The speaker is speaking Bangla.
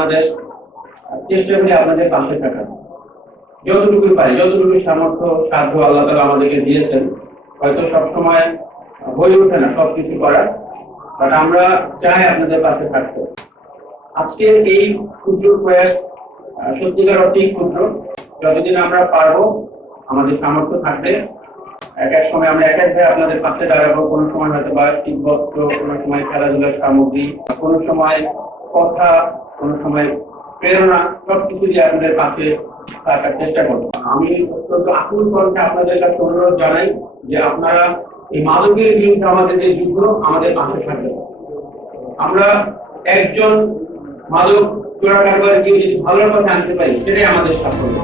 আমাদের চেষ্টা করি আপনাদের পাশে থাকা, যতটুকু পারি, যতটুকু সামর্থ্য সাধ্য আল্লাহ তাআলা আমাদেরকে দিয়েছেন। হয়তো সবসময় হয়ে ওঠে না সবকিছু করার, বাট আমরা চাই আপনাদের পাশে থাকতে। আজকে এই ক্ষুদ্র প্রয়াস সত্যিকার অর্থেই ক্ষুদ্র। যতদিন আমরা পারবো, আমাদের সামর্থ্য থাকবে, এক এক সময় আমরা এক এক ভাবে আপনাদের পাশে দাঁড়াবো। কোনো সময় হয়তো বা শীতবস্ত্র, কোনো সময় খেলাধুলার সামগ্রী, কোনো সময় কথা, কোনো সময় প্রেরণা, সবকিছু দিয়ে আপনাদের পাশে থাকার চেষ্টা করবো। আমি অত্যন্ত আকুল কণ্ঠে আপনাদের কাছে অনুরোধ জানাই যে আপনারা এই মাদকের বিরুদ্ধে আমাদের যে যুদ্ধ, আমাদের পাশে থাকবেন। আমরা একজন মাদক চোরাকারবারকে যদি ভালোর পথে আনতে পারি, সেটাই আমাদের সাফল্য।